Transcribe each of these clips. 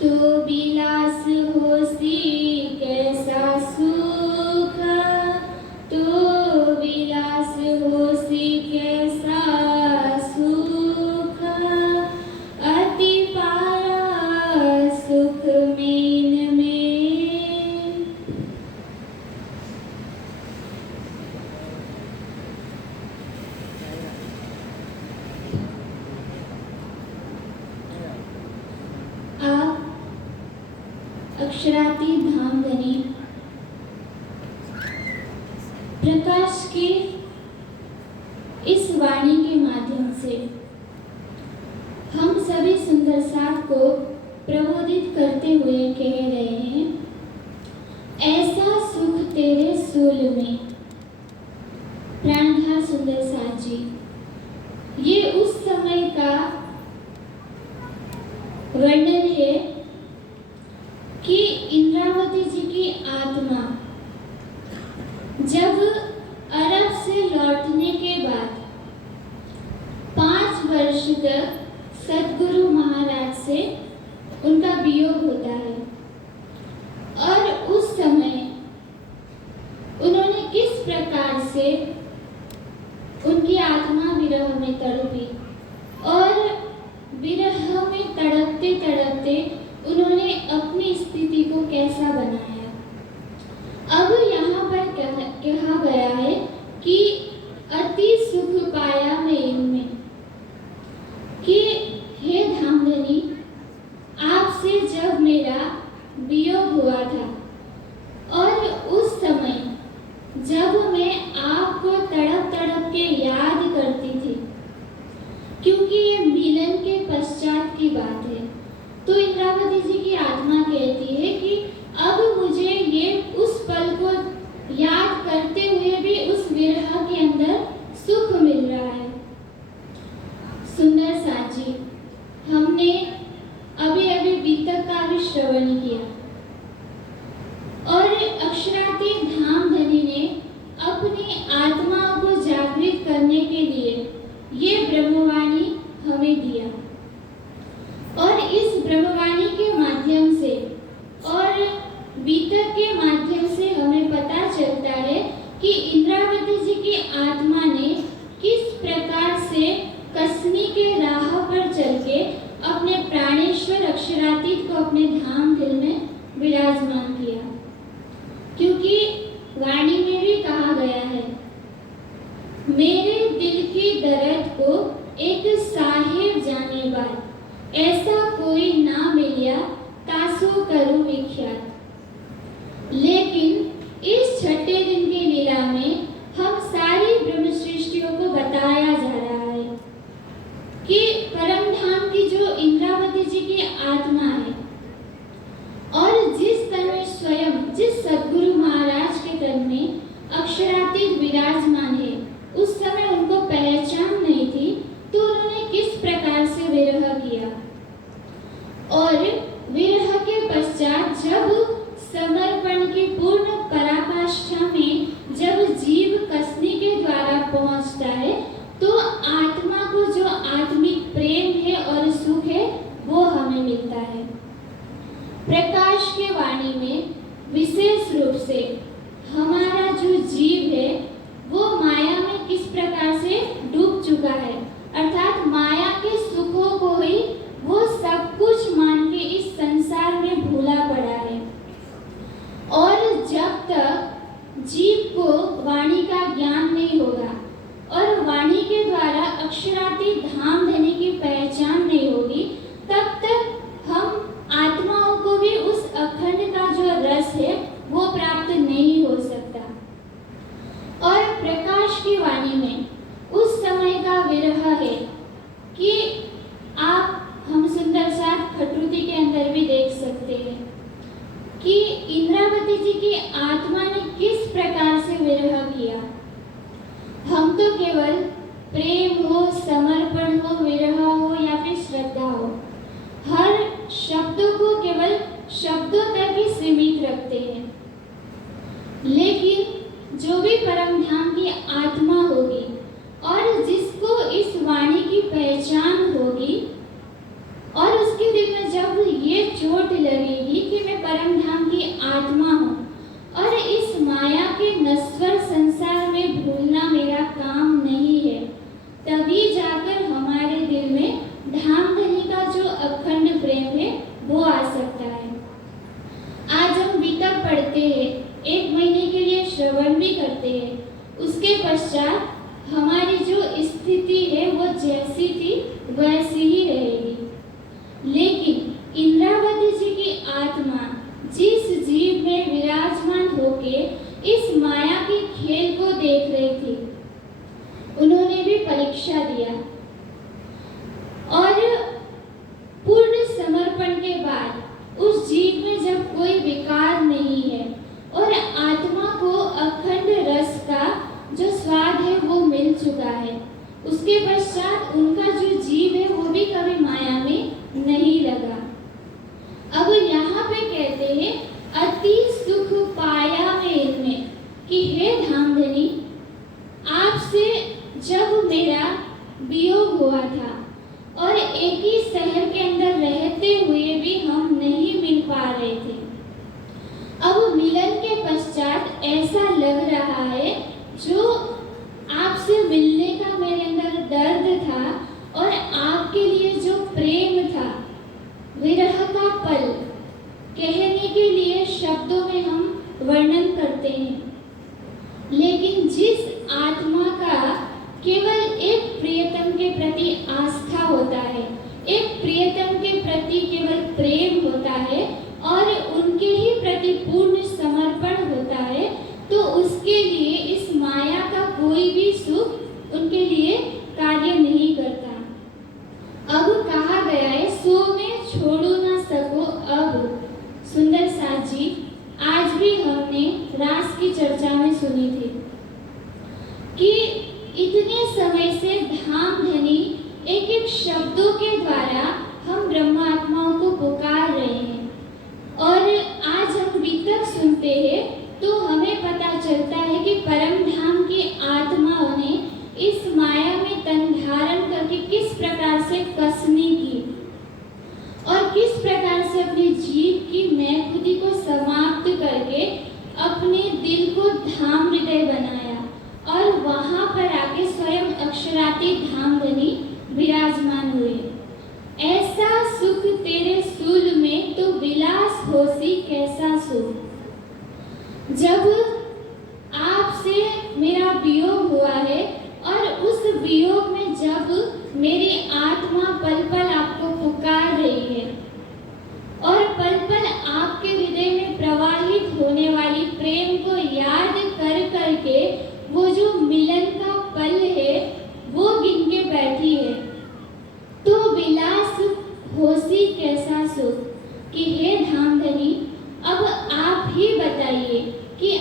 तो विलास होसी कैसा सुख, तो विलास होसी कैसा सुख, अति पारा सुख मेन में। अक्षराती धामधनी प्रकाश के इस वाणी के माध्यम से हम सभी सुंदर साथ को प्रबोधित करते हुए कह रहे हैं, ऐसा सुख तेरे सूल में। प्राणधार सुंदर साथ जी, ये उस समय का वर्णन है कि इंद्रावती जी की आत्मा जब अरब से लौटने के बाद 5 वर्ष तक सद्गुरु महाराज से उनका वियोग होता है, और उस समय उन्होंने किस प्रकार से उनकी आत्मा विरह में तड़पी, और विरह में तड़पते तड़पते उन्होंने अपनी स्थिति को कैसा बनाया। अब यहाँ पर कहा गया है कि अति सुख पाया मैं इनमें, कि हे धामधनी, आपसे जब मेरा वियोग हुआ था और उस समय जब मैं आपको तड़प तड़प के याद करती थी, क्योंकि ये मिलन के पश्चात की बात है, तो इंद्रावती जी की आत्मा कहती है कि अब मुझे ये उस पल को याद करते हुए भी उस विरह के अंदर सुख मिल रहा है। सुंदर साथ जी, हमने अभी अभी बीतक का भी श्रवण किया, और अक्षराती धामधनी ने अपनी आत्माओं को जागृत करने के लिए ये ब्रह्मवाणी हमें दिया, और इस ब्रह्मवाणी के माध्यम से और बीतक के माध्यम से हमें पता चलता है कि इंद्रावती जी की आत्मा ने किस प्रकार से कसनी के राह पर चल के अपने प्राणेश्वर अक्षरातीत को अपने धाम दिल में विराजमान किया। क्योंकि वाणी में भी कहा गया है, मेरे दिल की दर्द को एक साहिब जाने बाद, ऐसा कोई ना मिलिया तासो करूं विख्यात। लेकिन इस छठे दिन की लीला में हम सारी ब्रह्म सृष्टियों को बताया जा रहा है कि परम धाम की जो इंद्रावती जी की आत्मा है, और जिस तन में स्वयं जिस सद्गुरु महाराज के तन में अक्षरातीत विराजमान है, उस समय उनको पहचान नहीं थी, तो उन्होंने किस प्रकार से विरह किया, और विरह के पश्चात जब समर्पण की पूर्ण पराकाष्ठा में जब जीव कसनी के द्वारा पहुंचता है, तो आत्मा को जो आत्मिक प्रेम है और सुख है वो हमें मिलता है। प्रकाश के वाणी में विशेष रूप से हमारा जो जीव है वो माया में किस प्रकार से डूब चुका है, अर्थात माया के सुखों को ही वो सब कुछ मान के इस संसार में भूला पड़ा है। और जब तक जीव को वाणी का ज्ञान नहीं होगा और वाणी के द्वारा अक्षराती धामधनी की पहचान नहीं होगी, तब तक हम आत्माओं को भी उस अखंड का जो रस है वो प्राप्त नहीं हो सकता। और प्रकाश की वाणी में उस समय का विरह है कि हम सुंदर साथ खटरुति के अंदर भी देख सकते हैं कि इंद्रावती जी की आत्मा ने किस प्रकार से विरह किया। हम तो केवल प्रेम हो, समर्पण हो, विरह हो या फिर श्रद्धा हो, हर शब्दों को केवल शब्दों तक ही सीमित रखते हैं। लेकिन जो भी परम धाम की आत्मा होगी और जिसको इस वाणी की पहचान होगी और उसके दिल में जब ये चोट सकता है। आज हम गीता पढ़ते हैं, 1 महीने के लिए श्रवण भी करते हैं, उसके पश्चात हमारी जो स्थिति है वो जैसी थी वैसी ही रहेगी। लेकिन इंद्रावती जी की आत्मा जिस जीव में विराजमान होके इस माया के खेल को देख रही थी, उन्होंने भी परीक्षा दिया और पूर्ण समर्पण के बाद उस जीव में जब कोई विकार नहीं है और आत्मा को अखंड रस का जो स्वाद है वो मिल चुका है, उसके पश्चात उनका जो जीव है वो भी कभी माया में नहीं लगा। अब यहाँ पे कहते हैं अति सुख पाया मैं इनमें, कि हे धामधनी, आपसे जब मेरा वियोग हुआ था और एक ही शहर के अंदर रहते हुए भी हम नहीं मिल पा रहे थे, अब मिलन के पश्चात ऐसा लग रहा है जो आपसे मिलने का मेरे अंदर दर्द था और आपके लिए जो प्रेम था, विरह का पल कहने के लिए शब्दों में हम वर्णन करते हैं। लेकिन जिस आत्मा का केवल एक प्रियतम के प्रति आस्था होता है, एक प्रियतम के प्रति केवल प्रेम होता है और उनके ही प्रति पूर्ण समर्पण होता है, तो उसके लिए इस माया का कोई भी सुख उनके लिए कार्य नहीं करता। अब कहा गया है सो में छोड़ू ना सको अब। सुंदर साथ जी आज भी हमने रास की चर्चा में सुनी थी कि इतने समय से धामधनी एक एक शब्दों के द्वारा हम ब्रह्मात्माओं को पुकार रहे हैं, और आज हम गीतक सुनते हैं तो हमें पता चलता है कि परम धाम की आत्माओं ने इस माया में तन धारण करके किस प्रकार से कसनी की और किस प्रकार से अपने जीव की मैं खुदी को समाप्त करके अपने दिल को धाम हृदय बनाया और वहां पर आके स्वयं अक्षराती धामधनी विराजमान हुए। ऐसा सुख तेरे सूल में तो विलास होसी कैसा सुख। जब आपसे मेरा वियोग हुआ है और उस वियोग में जब मेरी आत्मा पल पल आपको पुकार रही है और पल पल आपके हृदय में प्रवाहित होने वाली प्रेम को याद कर करके वो जो मिलन का पल है वो गिन के बैठी है, तो विलास होसी कैसा सुख। कि हे धामधनी, अब आप ही बताइए कि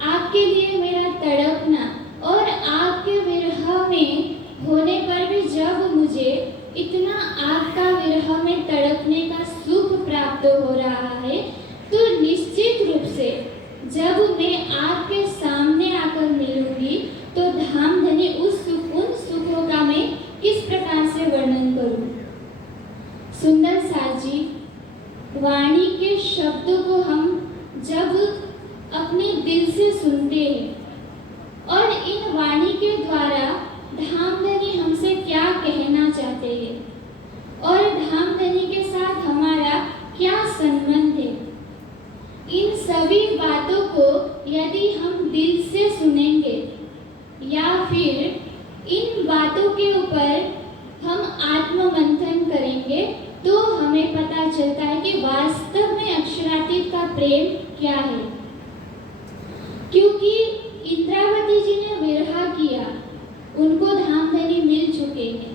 आपके लिए मेरा तड़पना और आपके विरह में होने पर भी जब मुझे इतना आपका विरह में तड़पने का सुख प्राप्त हो रहा है, तो निश्चित रूप से जब मैं आपके सामने आकर मिलूंगी तो धामधनी उन सुखों का मैं किस प्रकार से वर्णन करूं। सुंदर साजी वाणी के शब्दों को हम जब अपने दिल से सुनते हैं और इन वाणी के द्वारा धामधनी हमसे क्या कहना चाहते हैं और धामधनी के साथ हमारा क्या संबंध है, इन सभी बातों को यदि हम दिल से सुनेंगे या फिर इन बातों के ऊपर हम आत्ममंथन करेंगे तो हमें पता चलता है कि वास्तव में अक्षरातीत का प्रेम क्या है। क्योंकि इंद्रावती जी ने विरह किया, उनको धामधनी मिल चुके हैं।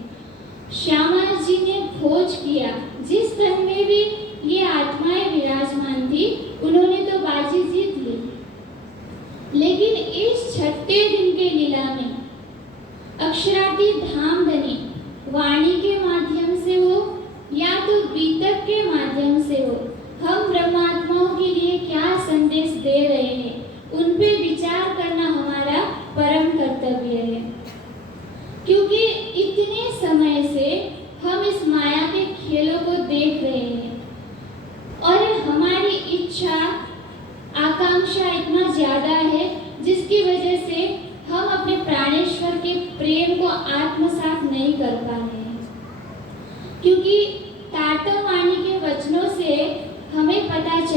श्यामा जी ने खोज किया, जिस तन में भी ये आत्माएं विराजमान थी उन्होंने तो बाजी जीत ली। लेकिन इस 6ठे दिन के लीला में अक्षराती धामधनी वाणी के माध्यम से हो या तो गीतक के माध्यम से हो, हम ब्रह्मात्माओं के लिए क्या संदेश दे रहे हैं उन पे विचार करना हमारा परम कर्तव्य है। क्योंकि इतने समय से हम इस माया के खेलों को देख रहे हैं और हमारी इच्छा आकांक्षा इतना ज्यादा है जिसकी वजह से हम अपने प्राणेश्वर के प्रेम को आत्मसात नहीं कर पा रहे हैं। क्योंकि ताटव वाणी के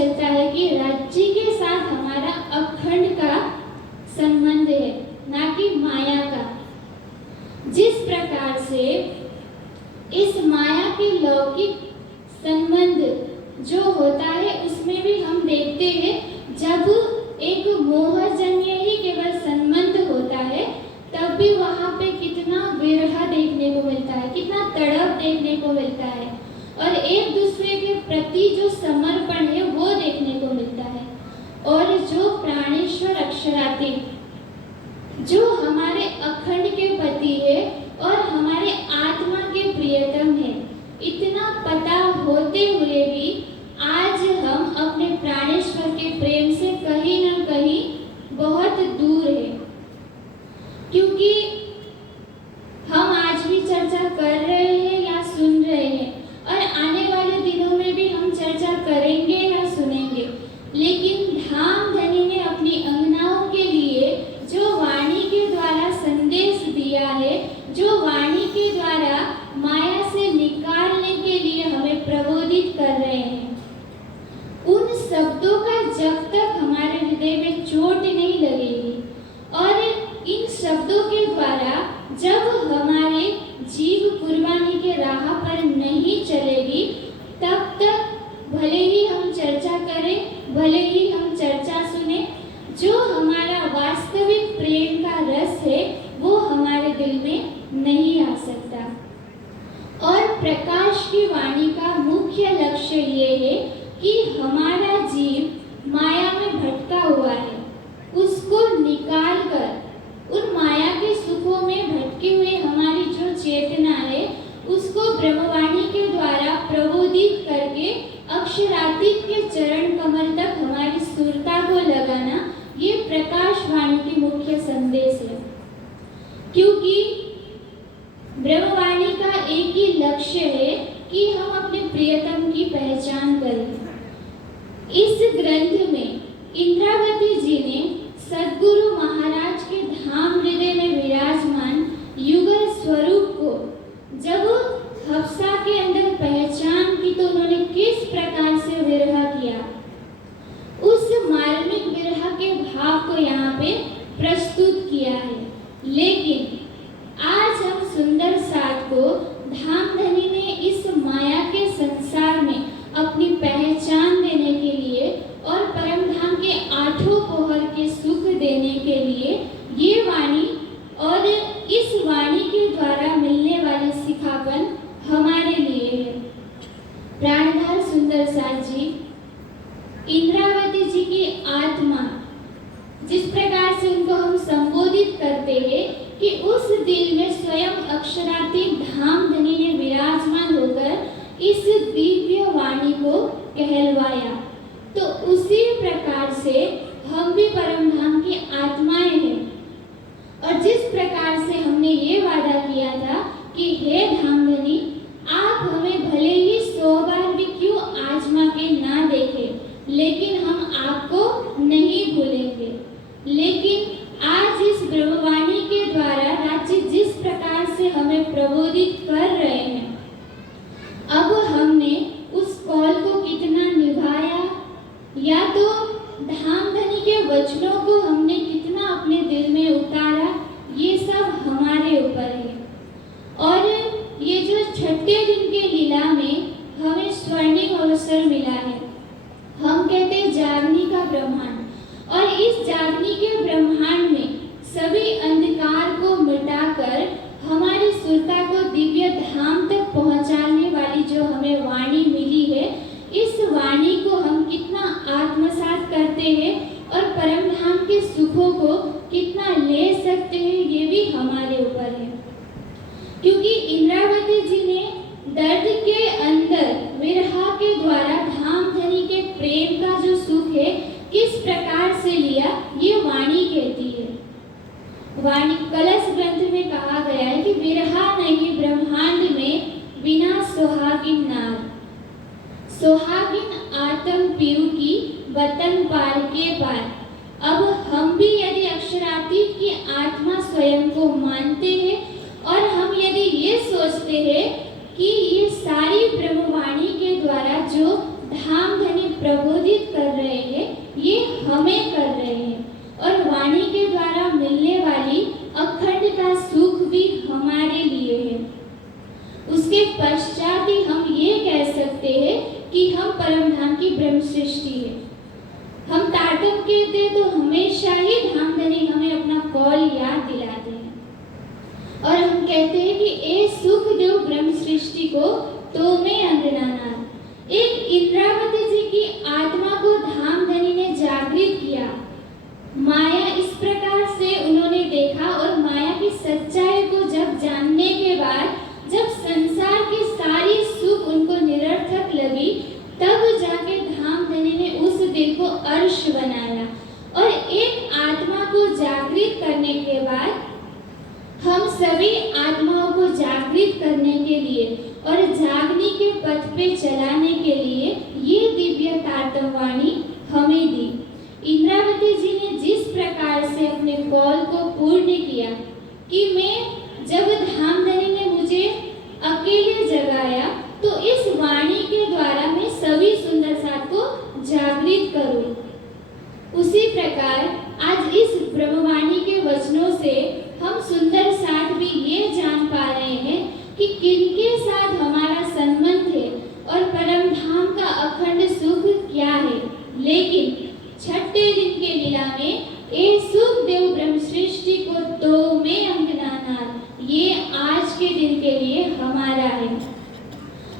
चलता है कि राज्य के साथ हमारा अखंड का संबंध है, ना कि माया का। जिस प्रकार से इस माया के लौकिक संबंध जो होता है उसमें भी हम देखते हैं, जब एक मोहजन्य ही केवल संबंध होता है तब भी वहाँ पे कितना विरह देखने को मिलता है, कितना तड़प देखने को मिलता है, और एक दूसरे के प्रति जो समर्पण है वो देखने को मिलता है। और जो प्राणेश्वर अक्षरातीत, जो हमारे अखंड के पति है और हमारे आत्मा के प्रियतम है, इतना पता होते हुए भी आज हम अपने प्राणेश्वर के प्रेम से कहीं न कहीं बहुत दूर है। क्योंकि हम आज भी चर्चा कर रहे हैं या सुन रहे हैं, और आने वाले दिनों में भी हम चर्चा करेंगे या सुनेंगे, लेकिन धाम धनी ने अपनी अंगनाओं के लिए जो वाणी के द्वारा संदेश दिया है, जो वाणी के द्वारा माया से निकालने के लिए हमें प्रबोधित कर रहे हैं, उन शब्दों का जब तक हमारे हृदय में चोट नहीं लगेगी और इन शब्दों के द्वारा जब हमारे जीव कुर्बानी के राह पर नहीं चलेगी, तब तक भले ही हम चर्चा करें, भले ही हम चर्चा सुने, जो हमारा वास्तविक प्रेम का रस है वो हमारे दिल में नहीं आ सकता। और प्रकाश की वाणी का मुख्य लक्ष्य ये है कि हमारा जीव माया में भटका हुआ है, उसको निकाल कर उन माया के सुखों में भटके हुए हमारी जो चेतना है उसको ब्रह्मवाणी के द्वारा प्रबोधित करके अक्षरातीत के चरण कमल तक हमारी सुरता को लगाना, ये प्रकाश वाणी की मुख्य संदेश है। क्योंकि ब्रह्मवाणी का एक ही लक्ष्य है कि हम अपने प्रियतम की पहचान करें। इस ग्रंथ में इंद्रावती जी ने सद्गुरु महाराज के धाम हृदय में विराजमान युगल स्वरूप को जब हफ्सा के अंदर पहचान की तो उन्होंने किस प्रकार से विरह किया, उस मार्मिक विरह के भाव को यहाँ पे प्रस्तुत किया है। लेकिन आज हम सुंदर साथ को धाम धनी ने इस माया के संसार में अपनी पहचान देने के लिए और परम धाम के आठों पहर के सुख देने के लिए ये वाणी और इस वाणी के द्वारा मिलने वाले सिखापन हमारे लिए है। प्राणधार सुंदर साथ जी, इंद्रावती जी की आत्मा, जिस प्रकार से उनको हम संबोधित करते हैं कि उस दिल में स्वयं अक्षरातीत धाम धनी ने विराजमान होकर इस दिव्य वाणी को कहलवाया, तो उसी प्रकार से हम भी परम धाम की आत्माएं हैं। और जिस प्रकार से हमने ये वादा किया था कि हे धाम धनी, आप हमें भले ही 100 बार भी क्यों आजमा के ना देखें, लेकिन हम आपको नहीं भूलेंगे। लेकिन आज इस ब्रह्मवाणी के द्वारा राज्य जिस प्रकार से हमें प्रबोधित कर रहे हैं, अब हमने उस कॉल को कितना निभाया, या तो धाम धनी के वचनों को हमने कितना अपने दिल में उतारा, ये सब हमारे ऊपर है। और ये जो छठे दिन के लीला में हमें स्वर्णिम अवसर मिला है, हम कहते हैं जागनी का ब्रह्मांड, और इस जागनी के ब्रह्मांड में सभी अंधकार को मिटाकर हमारी सुरता को दिव्य धाम तक पहुंचाने वाली जो हमें वाणी मिली है, इस वाणी को हम कितना आत्मसात करते हैं और परम धाम के सुखों को कितना ले सकते हैं, ये भी हमारे ऊपर है। क्योंकि इंद्रावती जी ने दर्द के अंदर विरह के द्वारा धाम धनी के प्रेम का जो सुख है किस प्रकार से लिया, ये वाणी कहती है। वाणी कलश ग्रंथ में कहा गया है कि विरहा नहीं ब्रह्मांड में बिना सुहागिन नार, सुहागिन आत्म पीयू की वतन पार के पार। अब हम भी यदि अक्षरातीत की आत्मा स्वयं को मानते हैं और हम यदि ये सोचते हैं कि ये सारी ब्रह्मवाणी के द्वारा जो धाम धनी प्रबोधित कर कर रहे हैं और वाणी के द्वारा मिलने वाली अखंडता सुख भी हमारे लिए है। उसके पश्चात ही हम ये कह सकते हैं कि हम परमधाम की ब्रह्म सृष्टि है। हम ताटव कहते तो हमेशा ही धामधनी हमें अपना कॉल याद दिलाते हैं और हम कहते हैं कि ए सुख देव ब्रह्म सृष्टि को तो मैं अंगनानाथ। एक इंद्रावती जी की आत्मा को धामधनी ने जागृत किया। माया इस प्रकार से उन्होंने देखा और माया की सच्चाई को जब जानने के बाद जब संसार की सारी सुख उनको निरर्थक लगी, तब जाके धामधनी ने उस दिल को अर्श बनाया। और एक आत्मा को जागृत करने के बाद हम सभी आत्माओं को जागृत करने के लिए और जागने के पथ पे चलाने के लिए ये दिव्य तातवाणी हमें दी। इंद्रावती जी ने जिस प्रकार से अपने कॉल को पूर्ण किया कि मैं जब धामधनी ने मुझे अकेले जगाया तो इस वाणी के द्वारा मैं सभी सुंदर साथ को जागृत करूं। उसी प्रकार आज इस ब्रह्मवाणी के वचनों से हम सुंदर साथ भी ये जान पा रहे हैं कि किनके साथ हमारा संबंध है और परम धाम का अखंड सुख क्या है। लेकिन छठे दिन के लीला में ए सुख देव ब्रह्म सृष्टि को तो मैं अंगनानाथ, ये आज के दिन के लिए हमारा है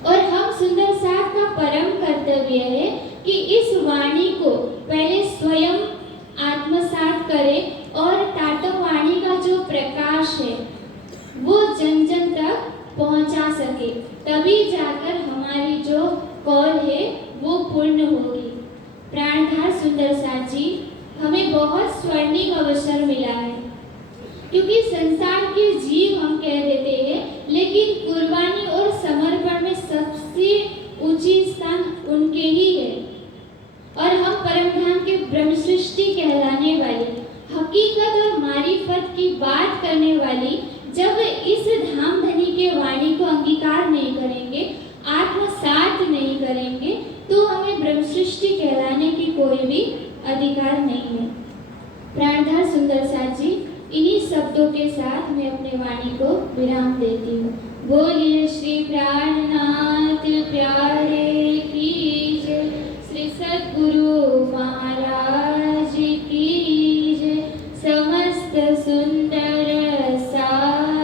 और हम सुंदर साथ का परम कर्तव्य है कि इस वाणी को पहले स्वयं आत्मसात करें और ताटव वाणी का जो प्रकाश है वो जन जन तक पहुंचा सके, तभी जाकर हमारी जो कॉल है वो पूर्ण होगी। प्राणधार सुंदर साथ जी, हमें बहुत स्वर्णिम अवसर मिला है क्योंकि संसार के जीव हम कह देते हैं, लेकिन कुर्बानी और समर्पण में सबसे ऊंची स्थान उनके ही है। और हम परमधाम के ब्रह्म सृष्टि कहलाने वाली हकीकत और मारिफत की बात करने वाली जब इस धामधनी के वाणी को अंगीकार नहीं करेंगे, आत्मसात नहीं करेंगे, तो हमें ब्रह्म सृष्टि कहलाने की कोई भी अधिकार नहीं है। प्राणधार सुंदर साथ जी, इन्हीं शब्दों के साथ मैं अपने वाणी को विराम देती हूँ। बोलिए श्री प्राणनाथ प्यारे